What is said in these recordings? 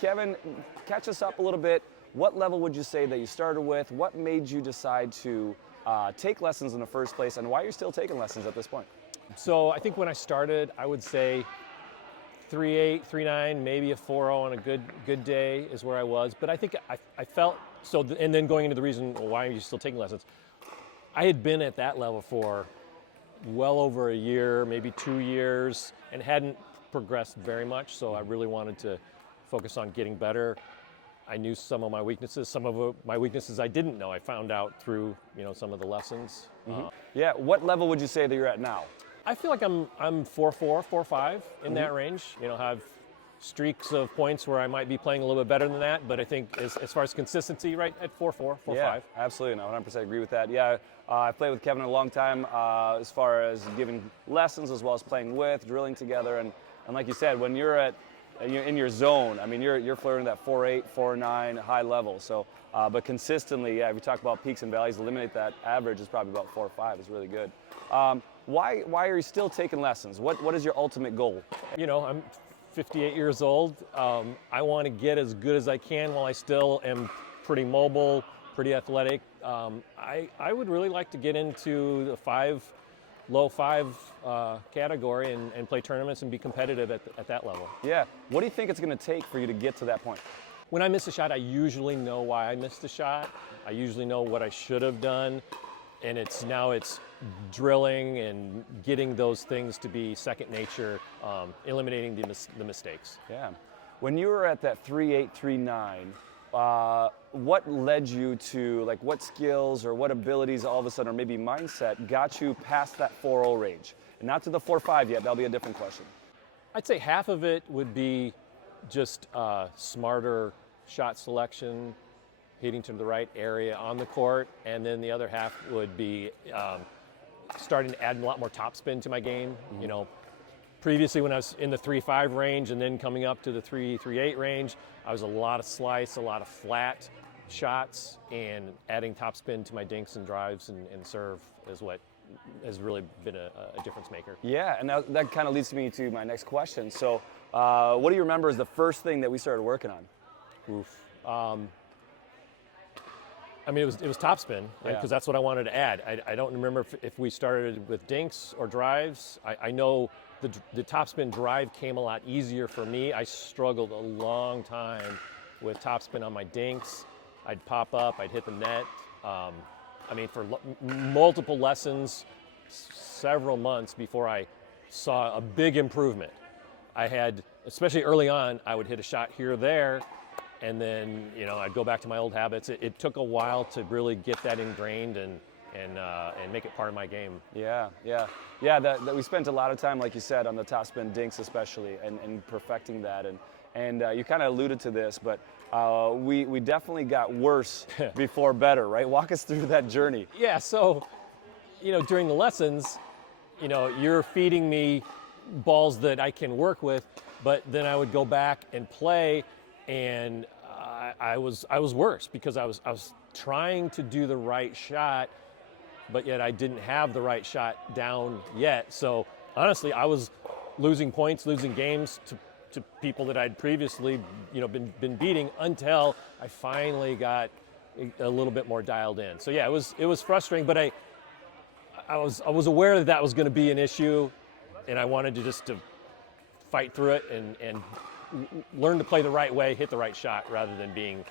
Kevin, catch us up a little bit. What level would you say that you started with? What made you decide to take lessons in the first place, and why you're still taking lessons at this point? So I think when I started, I would say 3.8, 3.9, maybe a 4.0 on a good day is where I was. But I think I felt so. And then going into the reason why are you still taking lessons, I had been at that level for well over a year, maybe 2 years, and hadn't progressed very much. So I really wanted to focus on getting better. I knew some of my weaknesses. Some of my weaknesses I didn't know. I found out through some of the lessons. Yeah. What level would you say that you're at now? I feel like I'm 4.4, 4.5 in that range. Have streaks of points where I might be playing a little bit better than that, but I think as far as consistency, right at 4.4, 4.5. Yeah, absolutely. No, 100% agree with that. Yeah, I played with Kevin a long time as far as giving lessons as well as playing with, drilling together, and like you said, when you're in your zone, I mean, you're flirting that 4.8, 4.9 high level. So, but consistently, yeah, if you talk about peaks and valleys, eliminate that average is probably about 4.5 is really good. Why are you still taking lessons? What is your ultimate goal? I'm 58 years old. I want to get as good as I can while I still am pretty mobile, pretty athletic. I would really like to get into the low five category and play tournaments and be competitive at that level. Yeah. What do you think it's going to take for you to get to that point? When I miss a shot, I usually know why I missed the shot. I usually know what I should have done. And it's drilling and getting those things to be second nature, eliminating the mistakes. Yeah. When you were at that 3.8, 3.9, what led you to, like, what skills or what abilities all of a sudden, or maybe mindset, got you past that 4.0 range? And not to the 4.5 yet, that'll be a different question. I'd say half of it would be just smarter shot selection, hitting to the right area on the court, and then the other half would be starting to add a lot more topspin to my game. Previously when I was in the 3.5 range and then coming up to the 3.8 range, I was a lot of slice, a lot of flat shots, and adding topspin to my dinks and drives and serve is what has really been a difference maker. Yeah, and that kind of leads me to my next question. So what do you remember is the first thing that we started working on? I mean, it was topspin, right? Because that's what I wanted to add. I don't remember if we started with dinks or drives. I know the topspin drive came a lot easier for me. I struggled a long time with topspin on my dinks. I'd pop up, I'd hit the net. For multiple lessons, several months before I saw a big improvement. I had, especially early on, I would hit a shot here or there, and then I'd go back to my old habits. It took a while to really get that ingrained and make it part of my game. Yeah. That we spent a lot of time, like you said, on the topspin dinks especially, and perfecting that. And you kind of alluded to this, but we definitely got worse before better, right? Walk us through that journey. Yeah. So, during the lessons, you're feeding me balls that I can work with, but then I would go back and play. And I was worse because I was trying to do the right shot, but yet I didn't have the right shot down yet. So honestly, I was losing points, losing games to people that I'd previously been beating until I finally got a little bit more dialed in. So yeah, it was frustrating, but I was aware that was going to be an issue, and I wanted to fight through it and learn to play the right way, hit the right shot, rather than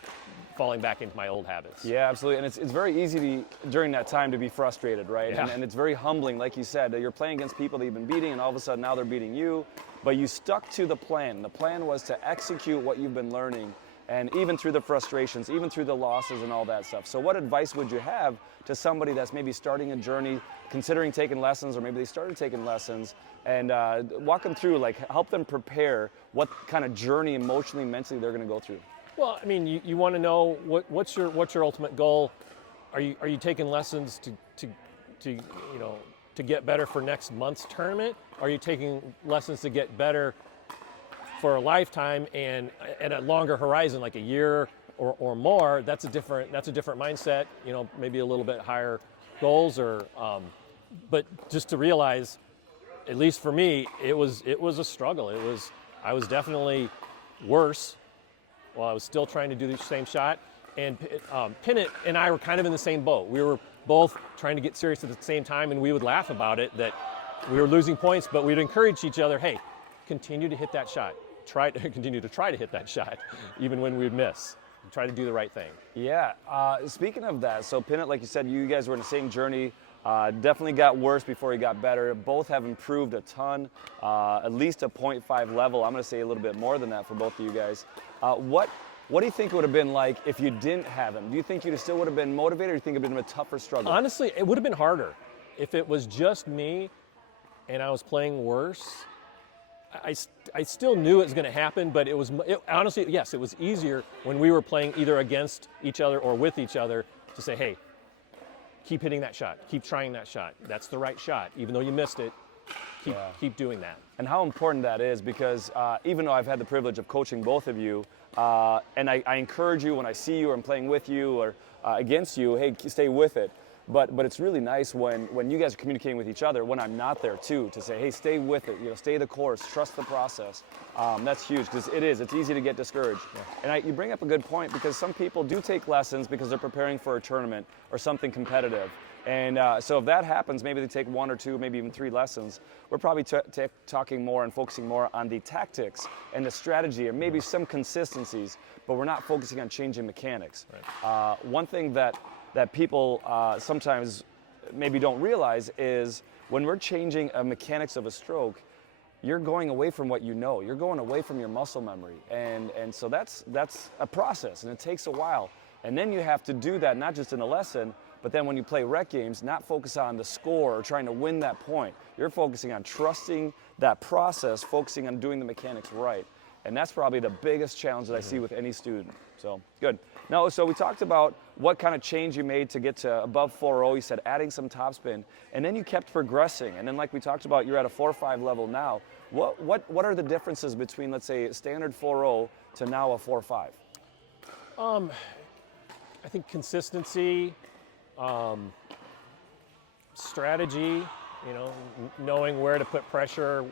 falling back into my old habits. Yeah, absolutely. And it's very easy during that time to be frustrated, right? Yeah. And it's very humbling, like you said, that you're playing against people that you've been beating, and all of a sudden now they're beating you. But you stuck to the plan. The plan was to execute what you've been learning, and even through the frustrations, even through the losses and all that stuff. So what advice would you have to somebody that's maybe starting a journey, considering taking lessons, or maybe they started taking lessons, and walk them through, like, help them prepare what kind of journey emotionally, mentally they're going to go through? Well, I mean, you want to know what's your ultimate goal? Are you taking lessons to get better for next month's tournament? Are you taking lessons to get better for a lifetime and at a longer horizon, like a year or more? That's a different mindset. Maybe a little bit higher goals, but just to realize, at least for me, it was a struggle. I was definitely worse while I was still trying to do the same shot. And Pinnett and I were kind of in the same boat. We were both trying to get serious at the same time, and we would laugh about it that we were losing points, but we'd encourage each other, hey, continue to hit that shot. Continue to try to hit that shot, even when we'd miss. Try to do the right thing. Yeah. Speaking of that, so Pinnett, like you said, you guys were in the same journey. Definitely got worse before he got better. Both have improved a ton, at least a 0.5 level. I'm going to say a little bit more than that for both of you guys. What do you think it would have been like if you didn't have him? Do you think you still would have been motivated, or do you think it would have been a tougher struggle? Honestly, it would have been harder. If it was just me and I was playing worse, I still knew it was going to happen, but honestly, yes, it was easier when we were playing either against each other or with each other to say, hey, keep hitting that shot, keep trying that shot. That's the right shot. Even though you missed it, keep doing that. And how important that is, because even though I've had the privilege of coaching both of you, and I encourage you when I see you or I'm playing with you or against you, hey, stay with it. But it's really nice when you guys are communicating with each other, when I'm not there too, to say, hey, stay with it, stay the course, trust the process. That's huge, because it's easy to get discouraged. Yeah. And you bring up a good point, because some people do take lessons because they're preparing for a tournament or something competitive. And so if that happens, maybe they take 1 or 2, maybe even 3 lessons. We're probably talking more and focusing more on the tactics and the strategy, and maybe some consistencies, but we're not focusing on changing mechanics. Right. One thing that people sometimes maybe don't realize is when we're changing a mechanics of a stroke, you're going away from what you know. You're going away from your muscle memory. And so that's a process, and it takes a while. And then you have to do that not just in a lesson, but then when you play rec games, not focus on the score or trying to win that point. You're focusing on trusting that process, focusing on doing the mechanics right. And that's probably the biggest challenge that I see with any student. So, good. Now, so we talked about what kind of change you made to get to above 4.0. You said adding some topspin, and then you kept progressing. And then, like we talked about, you're at a 4.5 level now. What are the differences between, let's say, a standard 4.0 to now a 4.5? I think consistency, strategy, knowing where to put pressure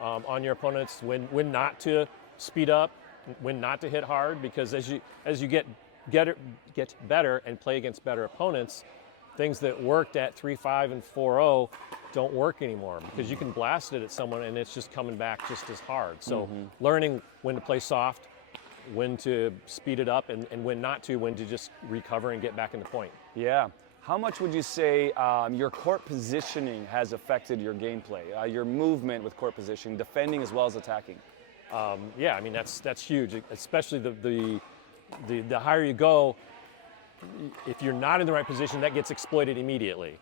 on your opponents, when not to speed up, when not to hit hard, because as you get better and play against better opponents, things that worked at 3.5 and 4.0 don't work anymore, because you can blast it at someone and it's just coming back just as hard. So learning when to play soft, when to speed it up, and when not to, when to just recover and get back in the point. Yeah. How much would you say your court positioning has affected your gameplay, your movement with court positioning, defending as well as attacking? Yeah, I mean that's huge, especially the higher you go. If you're not in the right position, that gets exploited immediately.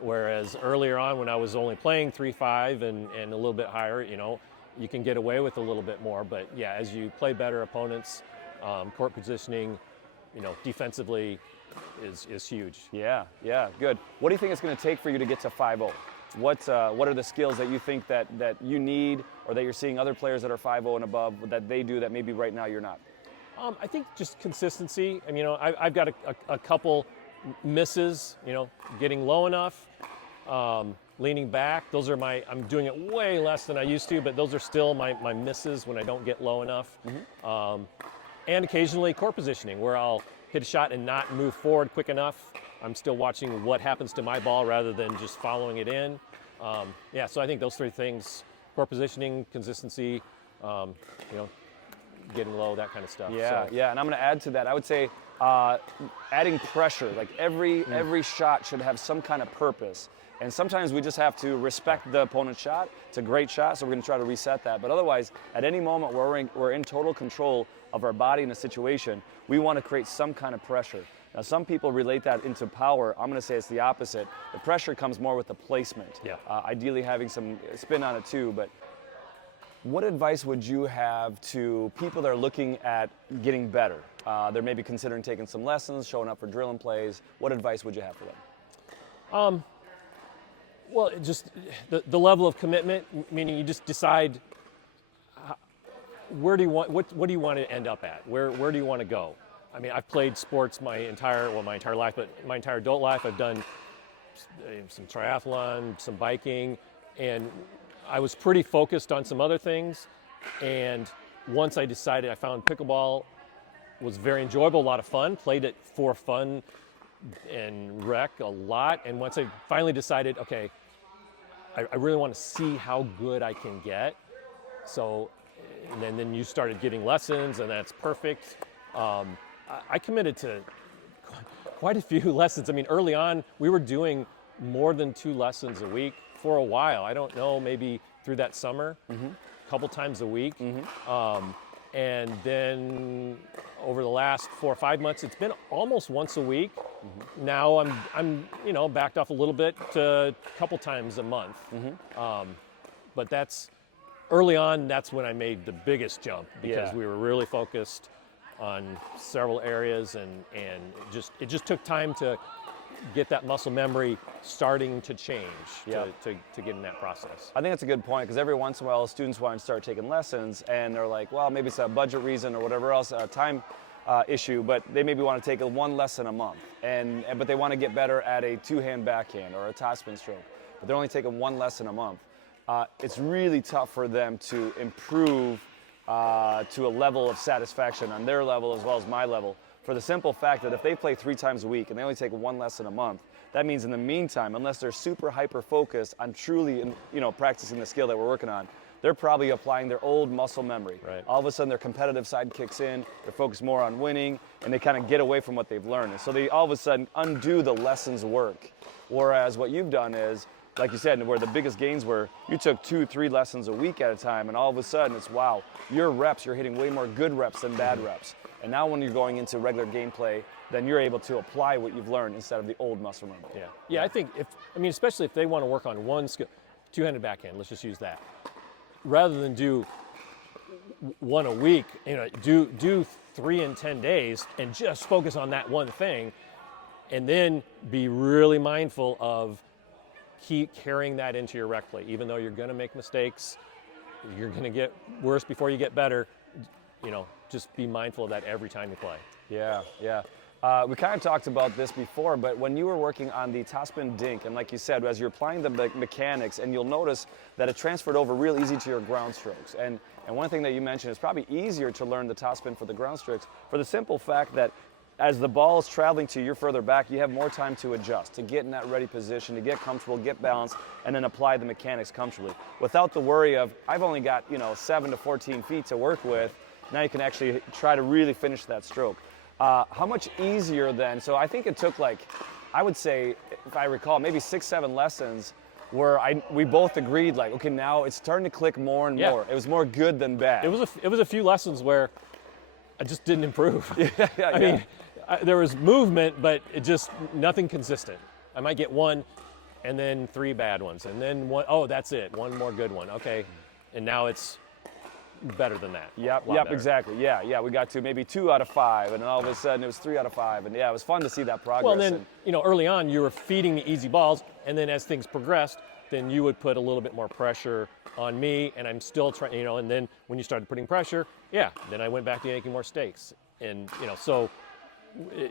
Whereas earlier on, when I was only playing 3.5 and a little bit higher, you can get away with a little bit more. But yeah, as you play better opponents, court positioning, defensively is huge. Yeah, good. What do you think it's going to take for you to get to 5.0? What are the skills that you think that you need, or that you're seeing other players that are 5.0 and above that they do that maybe right now you're not? I think just consistency. I mean, I've got a couple misses. Getting low enough, leaning back. Those are I'm doing it way less than I used to, but those are still my misses when I don't get low enough. And occasionally court positioning, where I'll hit a shot and not move forward quick enough. I'm still watching what happens to my ball rather than just following it in. So I think those 3 things: court positioning, consistency, getting low, that kind of stuff. Yeah, and I'm going to add to that. I would say adding pressure. Like every shot should have some kind of purpose. And sometimes we just have to respect the opponent's shot. It's a great shot, so we're going to try to reset that. But otherwise, at any moment where we're in total control of our body in a situation, we want to create some kind of pressure. Now, some people relate that into power. I'm going to say it's the opposite. The pressure comes more with the placement. Yeah. Ideally having some spin on it too. But what advice would you have to people that are looking at getting better? They're maybe considering taking some lessons, showing up for drill and plays. What advice would you have for them? Well, just the level of commitment, meaning you just decide what do you want to end up at? Where do you want to go? I mean, I've played sports my entire life, but my entire adult life I've done some triathlon, some biking, and I was pretty focused on some other things. And once I decided, I found pickleball was very enjoyable, a lot of fun. Played it for fun and rec a lot. And once I finally decided, okay, I really want to see how good I can get. So, and then you started giving lessons, and that's perfect. I committed to quite a few lessons. I mean, early on, we were doing more than 2 lessons a week for a while. I don't know, maybe through that summer, a couple times a week. And then over the last 4 or 5 months, it's been almost once a week. Now I'm backed off a little bit to a couple times a month. But that's early on. That's when I made the biggest jump because we were really focused on several areas, and it just took time to get that muscle memory starting to change to get in that process. I think that's a good point, because every once in a while students want to start taking lessons and they're like, well, maybe it's a budget reason or whatever else, a time issue, but they maybe want to take 1 lesson a month, but they want to get better at a 2-hand backhand or a topspin stroke, but they're only taking 1 lesson a month. It's really tough for them to improve to a level of satisfaction on their level as well as my level, for the simple fact that if they play 3 times a week and they only take 1 lesson a month, that means in the meantime, unless they're super hyper focused on truly practicing the skill that we're working on, they're probably applying their old muscle memory. Right. All of a sudden their competitive side kicks in, they're focused more on winning, and they kind of get away from what they've learned. And so they all of a sudden undo the lessons work. Whereas what you've done is, like you said, where the biggest gains were, you took 2-3 lessons a week at a time, and all of a sudden it's, wow, your reps, you're hitting way more good reps than bad reps. And now when you're going into regular gameplay, then you're able to apply what you've learned instead of the old muscle memory. Yeah, I think especially if they want to work on one skill, 2-handed backhand, let's just use that. Rather than do 1 a week, do 3 in 10 days and just focus on that one thing, and then be really mindful of keep carrying that into your rec play. Even though you're going to make mistakes, you're going to get worse before you get better, just be mindful of that every time you play. Yeah. We kind of talked about this before, but when you were working on the topspin dink, and like you said, as you're applying the mechanics, and you'll notice that it transferred over real easy to your ground strokes. And one thing that you mentioned is probably easier to learn the topspin for the ground strokes for the simple fact that as the ball is traveling to you, you're further back, you have more time to adjust, to get in that ready position, to get comfortable, get balanced, and then apply the mechanics comfortably. Without the worry of, I've only got 7 to 14 feet to work with, now you can actually try to really finish that stroke. How much easier then, so I think it took I would say, if I recall, maybe 6-7 lessons where we both agreed okay, now it's starting to click more and more. It was more good than bad. It was a few lessons where I just didn't improve. I mean, there was movement, but it just nothing consistent. I might get 1 and then 3 bad ones, and then 1, oh, that's it, 1 more good one. Okay, and now it's better than that. Yep, exactly. Yeah, we got to maybe 2 out of 5, and then all of a sudden it was 3 out of 5, and it was fun to see that progress. Well, then, early on you were feeding me easy balls, and then as things progressed, then you would put a little bit more pressure on me, and I'm still trying, and then when you started putting pressure, then I went back to making more stakes. And, so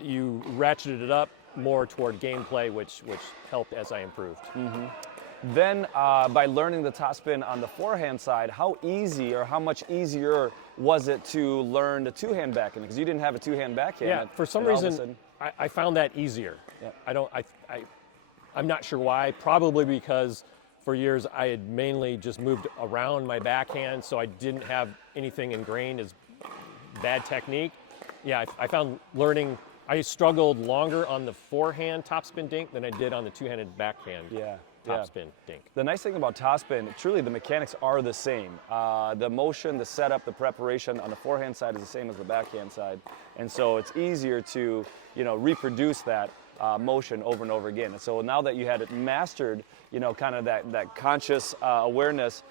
you ratcheted it up more toward gameplay, which helped as I improved. Then by learning the topspin on the forehand side, how easy or how much easier was it to learn the 2-hand backhand? Because you didn't have a 2-hand backhand. Yeah, for some reason, I found that easier. I'm not sure why. Probably because for years I had mainly just moved around my backhand, so I didn't have anything ingrained as bad technique. I found learning, I struggled longer on the forehand topspin dink than I did on the 2-handed backhand topspin dink. The nice thing about topspin, truly the mechanics are the same. The motion, the setup, the preparation on the forehand side is the same as the backhand side. And so it's easier to, reproduce that motion over and over again. And so now that you had it mastered, kind of that conscious awareness,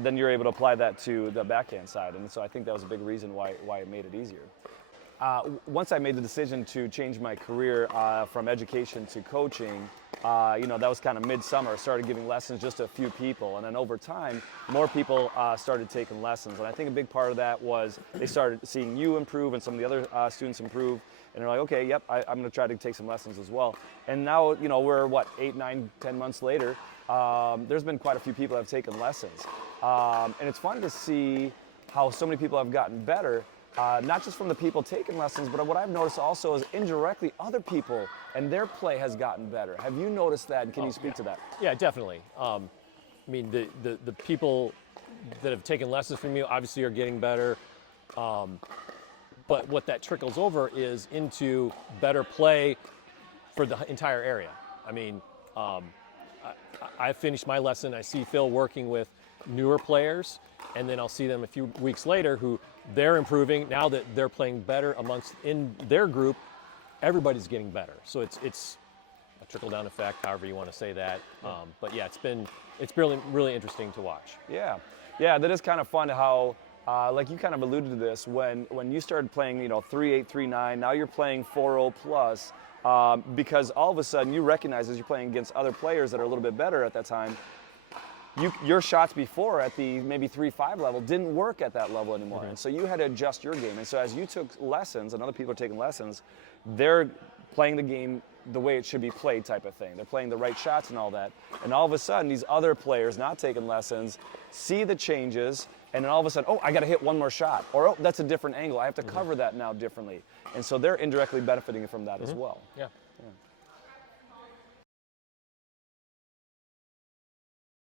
then you're able to apply that to the backhand side. And so I think that was a big reason why it made it easier. Once I made the decision to change my career from education to coaching, that was kind of midsummer. I started giving lessons just to a few people, and then over time, more people started taking lessons. And I think a big part of that was they started seeing you improve and some of the other students improve, and they're like, okay, yep, I'm going to try to take some lessons as well. And now, we're 8, 9, 10 months later. There's been quite a few people that have taken lessons, and it's fun to see how so many people have gotten better. not just from the people taking lessons, but what I've noticed also is indirectly other people and their play has gotten better. Have you noticed that? And can you speak to that? Yeah, definitely. I mean, the people that have taken lessons from you obviously are getting better. But what that trickles over is into better play for the entire area. I mean, I finished my lesson, I see Phil working with newer players, and then I'll see them a few weeks later who they're improving. Now that they're playing better in their group, everybody's getting better. So it's a trickle-down effect, however you want to say that. But yeah, it's really, really interesting to watch. Yeah, that is kind of fun how, like you kind of alluded to this, when you started playing, 3-8, 3-9, now you're playing 4-0 plus, because all of a sudden you recognize as you're playing against other players that are a little bit better at that time, your shots before at the maybe 3-5 level didn't work at that level anymore. And so you had to adjust your game. And so as you took lessons and other people are taking lessons, they're playing the game the way it should be played type of thing. They're playing the right shots and all that. And all of a sudden, these other players not taking lessons see the changes, and then all of a sudden, oh, I got to hit one more shot. Or, oh, that's a different angle. I have to cover that now differently. And so they're indirectly benefiting from that as well. Yeah.